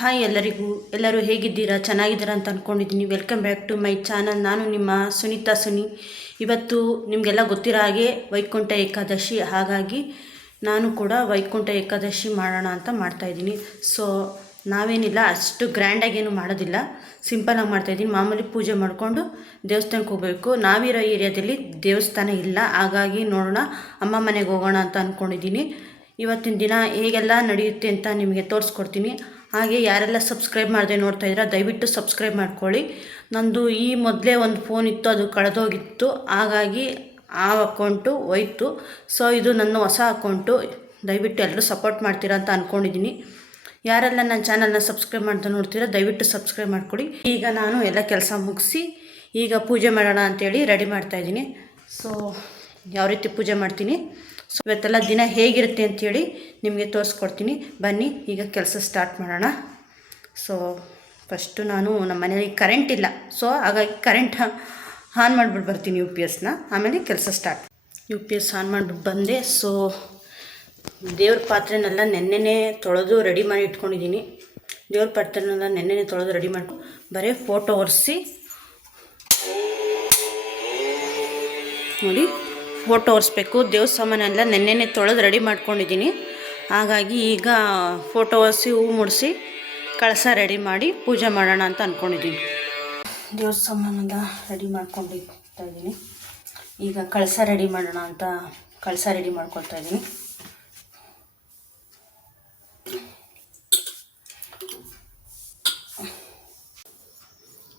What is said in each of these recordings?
Hi ಎಲ್ಲರೂ ಹೇಗಿದ್ದೀರಾ? ಚೆನ್ನಾಗಿದ್ದೀರಾ ಅಂತ ಅಂದ್ಕೊಂಡಿದ್ದೀನಿ. Welcome back to my channel. ನಾನು ನಿಮ್ಮ ಸುನೀತಾ ಸುನಿ. ಇವತ್ತು ನಿಮಗೆಲ್ಲ ಗೊತ್ತಿರೋ ಹಾಗೆ ವೈಕುಂಠ ಏಕಾದಶಿ, ಹಾಗಾಗಿ ನಾನು ಕೂಡ ವೈಕುಂಠ ಏಕಾದಶಿ ಮಾಡೋಣ ಅಂತ ಮಾಡ್ತಾಯಿದ್ದೀನಿ. ಸೊ ನಾವೇನಿಲ್ಲ, ಅಷ್ಟು ಗ್ರ್ಯಾಂಡಾಗೇನು ಮಾಡೋದಿಲ್ಲ, ಸಿಂಪಲಾಗಿ ಮಾಡ್ತಾಯಿದ್ದೀನಿ. ಮಾಮೂಲಿ ಪೂಜೆ ಮಾಡಿಕೊಂಡು ದೇವಸ್ಥಾನಕ್ಕೆ ಹೋಗಬೇಕು. ನಾವಿರೋ ಏರಿಯಾದಲ್ಲಿ ದೇವಸ್ಥಾನ ಇಲ್ಲ, ಹಾಗಾಗಿ ನೋಡೋಣ, ಅಮ್ಮ ಮನೆಗೆ ಹೋಗೋಣ ಅಂತ ಅಂದ್ಕೊಂಡಿದ್ದೀನಿ. ಇವತ್ತಿನ ದಿನ ಹೇಗೆಲ್ಲ ನಡೆಯುತ್ತೆ ಅಂತ ನಿಮಗೆ ತೋರಿಸ್ಕೊಡ್ತೀನಿ. ಹಾಗೆ ಯಾರೆಲ್ಲ ಸಬ್ಸ್ಕ್ರೈಬ್ ಮಾಡದೆ ನೋಡ್ತಾಯಿದ್ದೀರಾ, ದಯವಿಟ್ಟು ಸಬ್ಸ್ಕ್ರೈಬ್ ಮಾಡ್ಕೊಳ್ಳಿ. ನಂದು ಈ ಮೊದಲೇ ಒಂದು ಫೋನ್ ಇತ್ತು, ಅದು ಕಳೆದೋಗಿತ್ತು, ಹಾಗಾಗಿ ಆ ಅಕೌಂಟು ಹೋಯ್ತು. ಸೊ ಇದು ನನ್ನ ಹೊಸ ಅಕೌಂಟು. ದಯವಿಟ್ಟು ಎಲ್ಲರೂ ಸಪೋರ್ಟ್ ಮಾಡ್ತೀರಾ ಅಂತ ಅಂದ್ಕೊಂಡಿದ್ದೀನಿ. ಯಾರೆಲ್ಲ ನನ್ನ ಚಾನಲ್ನ ಸಬ್ಸ್ಕ್ರೈಬ್ ಮಾಡ್ತಾ ನೋಡ್ತೀರಾ, ದಯವಿಟ್ಟು ಸಬ್ಸ್ಕ್ರೈಬ್ ಮಾಡ್ಕೊಳ್ಳಿ. ಈಗ ನಾನು ಎಲ್ಲ ಕೆಲಸ ಮುಗಿಸಿ ಈಗ ಪೂಜೆ ಮಾಡೋಣ ಅಂಥೇಳಿ ರೆಡಿ ಮಾಡ್ತಾಯಿದ್ದೀನಿ. ಸೊ ಯಾವ ರೀತಿ ಪೂಜೆ ಮಾಡ್ತೀನಿ, ಸೊ ಇವತ್ತೆಲ್ಲ ದಿನ ಹೇಗಿರುತ್ತೆ ಅಂಥೇಳಿ ನಿಮಗೆ ತೋರಿಸ್ಕೊಡ್ತೀನಿ. ಬನ್ನಿ ಈಗ ಕೆಲಸ ಸ್ಟಾರ್ಟ್ ಮಾಡೋಣ. ಸೊ ಫಸ್ಟು ನಾನು ನಮ್ಮ ಮನೇಲಿ ಕರೆಂಟ್ ಇಲ್ಲ, ಸೊ ಹಾಗಾಗಿ ಕರೆಂಟ್ ಆನ್ ಮಾಡಿಬಿಟ್ಟು ಬರ್ತೀನಿ UPSನ, ಆಮೇಲೆ ಕೆಲಸ ಸ್ಟಾರ್ಟ್. UPS ಆನ್ ಮಾಡಿಬಿಟ್ಟು ಬಂದೆ. ಸೊ ದೇವ್ರ ಪಾತ್ರೆನೆಲ್ಲ ನೆನ್ನೆನೇ ತೊಳೆದು ರೆಡಿ ಮಾಡಿ ಇಟ್ಕೊಂಡಿದ್ದೀನಿ. ದೇವ್ರ ಪಾತ್ರೆನೆಲ್ಲ ನೆನ್ನೆನೇ ತೊಳೆದು ರೆಡಿ ಮಾಡ್ಕೊಂಡು ಬರೀ ಫೋಟೋ ಒರೆಸಿ ನೋಡಿ, ಫೋಟೋ ಒರೆಸ್ಬೇಕು. ದೇವ್ರ ಸಾಮಾನೆಲ್ಲ ನೆನ್ನೆನೇ ತೊಳೆದು ರೆಡಿ ಮಾಡ್ಕೊಂಡಿದ್ದೀನಿ. ಹಾಗಾಗಿ ಈಗ ಫೋಟೋ ಒರೆಸಿ ಹೂವು ಮುಡಿಸಿ ಕಳಸ ರೆಡಿ ಮಾಡಿ ಪೂಜೆ ಮಾಡೋಣ ಅಂತ ಅಂದ್ಕೊಂಡಿದ್ದೀನಿ. ದೇವ್ರ ಸಾಮಾನೆಲ್ಲ ರೆಡಿ ಮಾಡ್ಕೊಂಡಿರ್ತಾ ಇದ್ದೀನಿ. ಈಗ ಕಳಸ ರೆಡಿ ಮಾಡೋಣ ಅಂತ ಕಳಸ ರೆಡಿ ಮಾಡ್ಕೊಳ್ತಾ ಇದ್ದೀನಿ.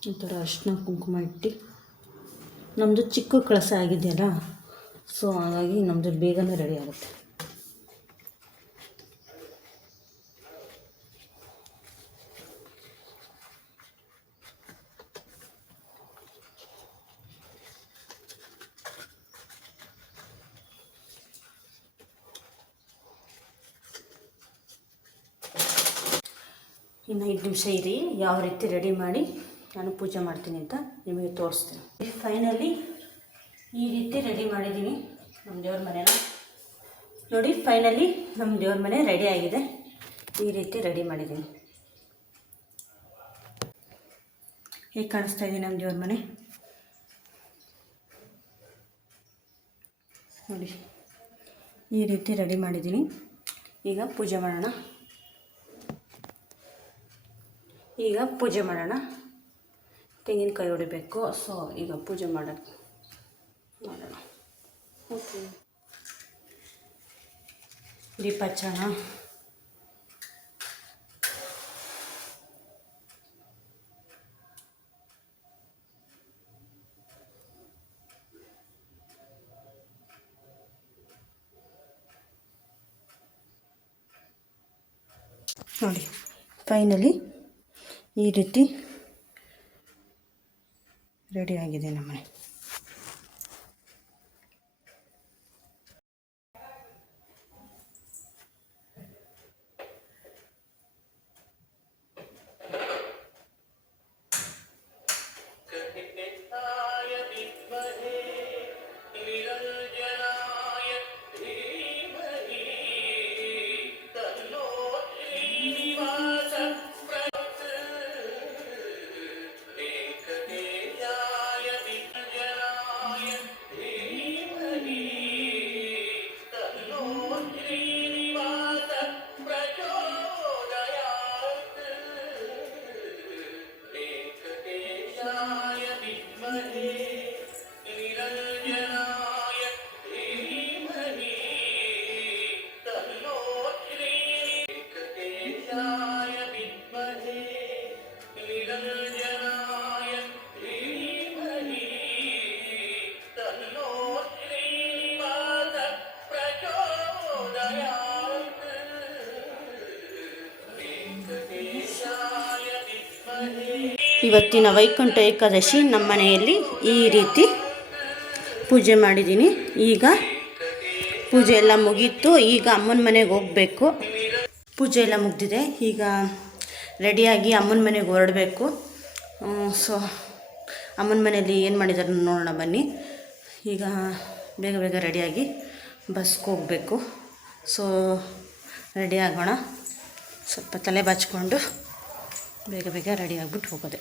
ಈ ಥರ ಅರಿಶಿನ ಕುಂಕುಮ ಇಟ್ಟು, ನಮ್ಮದು ಚಿಕ್ಕ ಕಳಸ ಆಗಿದೆಯಲ್ಲ, ಸೊ ಹಾಗಾಗಿ ನಮ್ಮದು ಬೇಗನೆ ರೆಡಿ ಆಗುತ್ತೆ. ಇನ್ನು 5 ನಿಮಿಷ ಇರಿ, ಯಾವ ರೀತಿ ರೆಡಿ ಮಾಡಿ ನಾನು ಪೂಜೆ ಮಾಡ್ತೀನಿ ಅಂತ ನಿಮಗೆ ತೋರಿಸ್ತೀನಿ. ಫೈನಲಿ ಈ ರೀತಿ ರೆಡಿ ಮಾಡಿದ್ದೀನಿ ನಮ್ಮ ದೇವ್ರ ಮನೆನ. ನೋಡಿ, ಫೈನಲಿ ನಮ್ಮ ದೇವ್ರ ಮನೆ ರೆಡಿ ಆಗಿದೆ. ಈ ರೀತಿ ರೆಡಿ ಮಾಡಿದ್ದೀನಿ. ಹೇಗೆ ಕಾಣಿಸ್ತಾ ಇದೆ ನಮ್ಮ ದೇವ್ರ ಮನೆ ನೋಡಿ, ಈ ರೀತಿ ರೆಡಿ ಮಾಡಿದ್ದೀನಿ. ಈಗ ಪೂಜೆ ಮಾಡೋಣ. ತೆಂಗಿನಕಾಯಿ ಹೊಡಿಬೇಕು. ಸೊ ಈಗ ಪೂಜೆ ಮಾಡೋಣ. ಓಕೆ, ದೀಪ ಹಚ್ಚೋಣ. ನೋಡಿ, ಫೈನಲಿ ಈ ರೀತಿ ರೆಡಿ ಆಗಿದೆ ನಮ್ಮನೆ. ಇವತ್ತಿನ ವೈಕುಂಠ ಏಕಾದಶಿ ನಮ್ಮ ಮನೆಯಲ್ಲಿ ಈ ರೀತಿ ಪೂಜೆ ಮಾಡಿದ್ದೀನಿ. ಈಗ ಪೂಜೆ ಎಲ್ಲ ಮುಗೀತು. ಈಗ ಅಮ್ಮನ ಮನೆಗೆ ಹೋಗಬೇಕು. ಪೂಜೆ ಎಲ್ಲ ಮುಗಿದಿದೆ. ಈಗ ರೆಡಿಯಾಗಿ ಅಮ್ಮನ ಮನೆಗೆ ಹೊರಡಬೇಕು. ಸೊ ಅಮ್ಮನ ಮನೆಯಲ್ಲಿ ಏನು ಮಾಡಿದ್ದಾರೆ ನೋಡೋಣ ಬನ್ನಿ. ಈಗ ಬೇಗ ಬೇಗ ರೆಡಿಯಾಗಿ ಬಸ್ಗೆ ಹೋಗಬೇಕು. ಸೊ ರೆಡಿ ಆಗೋಣ. ಸ್ವಲ್ಪ ತಲೆ ಬಾಚಿಕೊಂಡು ಬೇಗ ಬೇಗ ರೆಡಿ ಆಗಿಬಿಟ್ಟು ಹೋಗೋದೆ.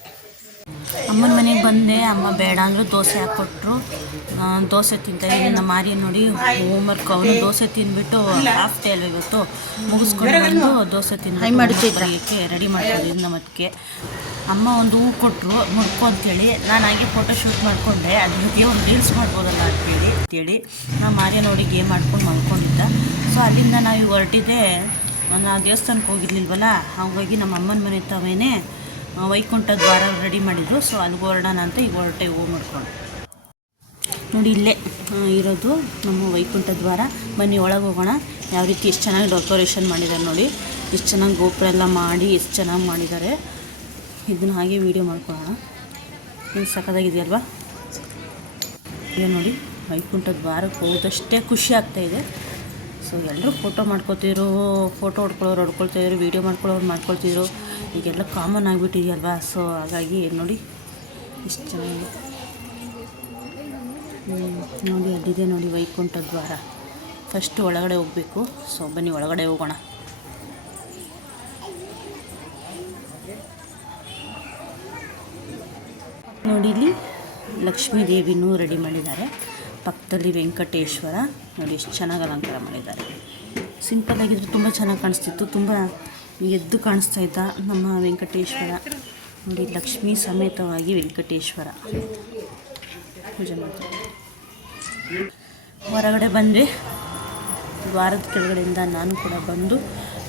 ಅಮ್ಮನ ಮನೆಗೆ ಬಂದೆ. ಅಮ್ಮ ಬೇಡ ಅಂದರು, ದೋಸೆ ಹಾಕ್ಕೊಟ್ರು. ದೋಸೆ ತಿಂತಾಯಿದ್ದೀನಿ. ನಮ್ಮ ಮಾರಿ ನೋಡಿ ಹೋಮ್ವರ್ಕ್, ಅವನು ದೋಸೆ ತಿಂದ್ಬಿಟ್ಟು ಹಾಫ್ ಡೇ ಅಲ್ವ ಇವತ್ತು, ಮುಗಿಸ್ಕೊಂಡು ಬಂದು ದೋಸೆ ತಿನ್ನೋಕ್ಕೆ ರೆಡಿ ಮಾಡ್ಕೊಂಡಿದ್ದೀನಿ. ಮತ್ತೆ ಅಮ್ಮ ಒಂದು ಹೂ ಕೊಟ್ಟರು ಮುಡ್ಕೊ ಅಂತೇಳಿ, ನಾನು ಹಾಗೆ ಫೋಟೋ ಶೂಟ್ ಮಾಡಿಕೊಂಡೆ. ಅದಕ್ಕೆ ಒಂದು ರೀಲ್ಸ್ ಮಾಡ್ಬೋದಲ್ಲ ಅಂತೇಳಿ ನಮ್ಮ ಮಾರಿಯ ನೋಡಿ ಗೇಮ್ ಮಾಡ್ಕೊಂಡು ಮಲ್ಕೊಂಡಿದ್ದ. ಸೊ ಅಲ್ಲಿಂದ ನಾವು ಹೊರಟಿದ್ದೆ. ನಾವು ದೇವಸ್ಥಾನಕ್ಕೆ ಹೋಗಿರ್ಲಿಲ್ವಲ್ಲ, ಹಾಗಾಗಿ ನಮ್ಮ ಅಮ್ಮನ ಮನೆ ತವೇನೆ ವೈಕುಂಠ ದ್ವಾರ ರೆಡಿ ಮಾಡಿದರು. ಸೊ ಅಲ್ಲಿಗೆ ಹೊರಡೋಣ ಅಂತ ಈಗ ಹೊರಟೆ ಹೂ ಮಾಡ್ಕೊಂಡು. ನೋಡಿ ಇಲ್ಲೇ ಇರೋದು ನಮ್ಮ ವೈಕುಂಠ ದ್ವಾರ. ಬನ್ನಿ ಒಳಗೆ ಹೋಗೋಣ. ಯಾವ ರೀತಿ ಎಷ್ಟು ಚೆನ್ನಾಗಿ ಡೆಕೋರೇಷನ್ ಮಾಡಿದ್ದಾರೆ ನೋಡಿ, ಎಷ್ಟು ಚೆನ್ನಾಗಿ ಗೋಪುರ ಎಲ್ಲ ಮಾಡಿ ಎಷ್ಟು ಚೆನ್ನಾಗಿ ಮಾಡಿದ್ದಾರೆ. ಇದನ್ನು ಹಾಗೆ ವೀಡಿಯೋ ಮಾಡ್ಕೊಳ್ಳೋಣ. ಏನು ಸಖತ್ತಾಗಿದೆಯಲ್ವಾ? ಈಗ ನೋಡಿ ವೈಕುಂಠ ದ್ವಾರಕ್ಕೆ ಹೋದಷ್ಟೇ ಖುಷಿ ಆಗ್ತಾಯಿದೆ. ಸೊ ಎಲ್ಲರೂ ಫೋಟೋ ಮಾಡ್ಕೊತಿದ್ರು, ಫೋಟೋ ಹೊಡ್ಕೊಳ್ತಾಯಿದ್ರು, ವೀಡಿಯೋ ಮಾಡ್ಕೊಳ್ತಿದ್ರು. ಈಗೆಲ್ಲ ಕಾಮನ್ ಆಗಿಬಿಟ್ಟಿದೆಯಲ್ವಾ? ಸೊ ಹಾಗಾಗಿ ನೋಡಿ ಇಷ್ಟು ಚೆನ್ನಾಗಿದೆ. ನೋಡಿ ಅಲ್ಲಿದೆ ನೋಡಿ ವೈಕುಂಠ ದ್ವಾರ. ಫಸ್ಟು ಒಳಗಡೆ ಹೋಗಬೇಕು. ಸೊ ಬನ್ನಿ ಒಳಗಡೆ ಹೋಗೋಣ. ನೋಡಿ ಇಲ್ಲಿ ಲಕ್ಷ್ಮೀ ದೇವಿನೂ ರೆಡಿ ಮಾಡಿದ್ದಾರೆ. ಪಕ್ಕದಲ್ಲಿ ವೆಂಕಟೇಶ್ವರ ನೋಡಿ ಎಷ್ಟು ಚೆನ್ನಾಗಿ ಅಲಂಕಾರ ಮಾಡಿದ್ದಾರೆ. ಸಿಂಪಲ್ ಆಗಿದ್ರೆ ತುಂಬ ಚೆನ್ನಾಗಿ ಕಾಣಿಸ್ತಿತ್ತು, ತುಂಬ ಎದ್ದು ಕಾಣಿಸ್ತಾ ಇದ್ದ ನಮ್ಮ ವೆಂಕಟೇಶ್ವರ. ನೋಡಿ ಲಕ್ಷ್ಮೀ ಸಮೇತವಾಗಿ ವೆಂಕಟೇಶ್ವರ ಪೂಜೆ ಮಾಡ್ತಾರೆ. ಹೊರಗಡೆ ಬಂದರೆ ದ್ವಾರದ ಕೆಳಗಡೆಯಿಂದ ನಾನು ಕೂಡ ಬಂದು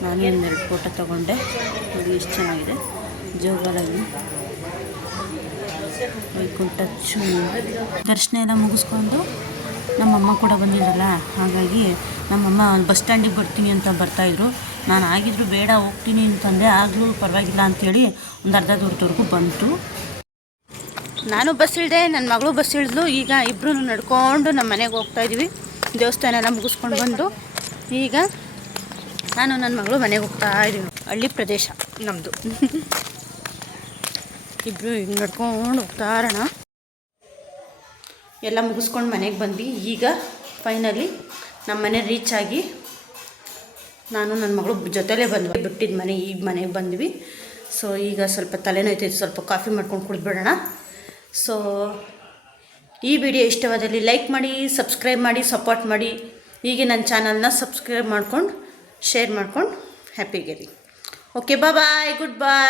ನಾನೇ ಒಂದೆರಡು ಫೋಟೋ ತೊಗೊಂಡೆ. ನೋಡಿ ಎಷ್ಟು ಚೆನ್ನಾಗಿದೆ. ಜೋಗಾಲಲ್ಲಿ ವೈಕುಂಠ ದರ್ಶನ ಎಲ್ಲ ಮುಗಿಸ್ಕೊಂಡು ನಮ್ಮಮ್ಮ ಕೂಡ ಬಂದಿದ್ದಲ್ಲ, ಹಾಗಾಗಿ ನಮ್ಮಮ್ಮ ಬಸ್ ಸ್ಟ್ಯಾಂಡಿಗೆ ಬರ್ತೀನಿ ಅಂತ ಬರ್ತಾಯಿದ್ರು. ನಾನು ಆಗಿದ್ರು ಬೇಡ ಹೋಗ್ತೀನಿ ಅಂತಂದೆ, ಆಗಲೂ ಪರವಾಗಿಲ್ಲ ಅಂಥೇಳಿ ಒಂದು ಅರ್ಧ ದೂರದವರೆಗೂ ಬಂತು. ನಾನು ಬಸ್ ಇಳಿದೆ, ನನ್ನ ಮಗಳು ಬಸ್ ಇಳಿದ್ಲು. ಈಗ ಇಬ್ಬರೂ ನಡ್ಕೊಂಡು ನಮ್ಮ ಮನೆಗೆ ಹೋಗ್ತಾಯಿದ್ವಿ. ದೇವಸ್ಥಾನ ಎಲ್ಲ ಮುಗಿಸ್ಕೊಂಡು ಬಂದು ಈಗ ನಾನು ನನ್ನ ಮಗಳು ಮನೆಗೆ ಹೋಗ್ತಾಯಿದ್ದೀವಿ. ಹಳ್ಳಿ ಪ್ರದೇಶ ನಮ್ಮದು. ಇಬ್ಬರು ಈಗ ನಡ್ಕೊಂಡು ಹೋಗ್ತಾರೋಣ. ಎಲ್ಲ ಮುಗಿಸ್ಕೊಂಡು ಮನೆಗೆ ಬಂದ್ವಿ. ಈಗ ಫೈನಲಿ ನಮ್ಮ ಮನೆ ರೀಚ್ ಆಗಿ ನಾನು ನನ್ನ ಮಗಳು ಜೊತೆಲೇ ಬಂದ್ವಿ. ಬಿಟ್ಟಿದ್ದ ಮನೆ ಈಗ ಮನೆಗೆ ಬಂದ್ವಿ. ಸೊ ಈಗ ಸ್ವಲ್ಪ ತಲೆನೋಯ್ತೈತೆ, ಸ್ವಲ್ಪ ಕಾಫಿ ಮಾಡ್ಕೊಂಡು ಕುಡಿದ್ಬಿಡೋಣ. ಸೊ ಈ ವಿಡಿಯೋ ಇಷ್ಟವಾದಲ್ಲಿ ಲೈಕ್ ಮಾಡಿ, ಸಬ್ಸ್ಕ್ರೈಬ್ ಮಾಡಿ, ಸಪೋರ್ಟ್ ಮಾಡಿ. ಹೀಗೆ ನನ್ನ ಚಾನಲ್ನ ಸಬ್ಸ್ಕ್ರೈಬ್ ಮಾಡ್ಕೊಂಡು ಶೇರ್ ಮಾಡ್ಕೊಂಡು ಹ್ಯಾಪಿಗಿರಿ. ಓಕೆ, ಬಾಯ್, ಗುಡ್ ಬಾಯ್.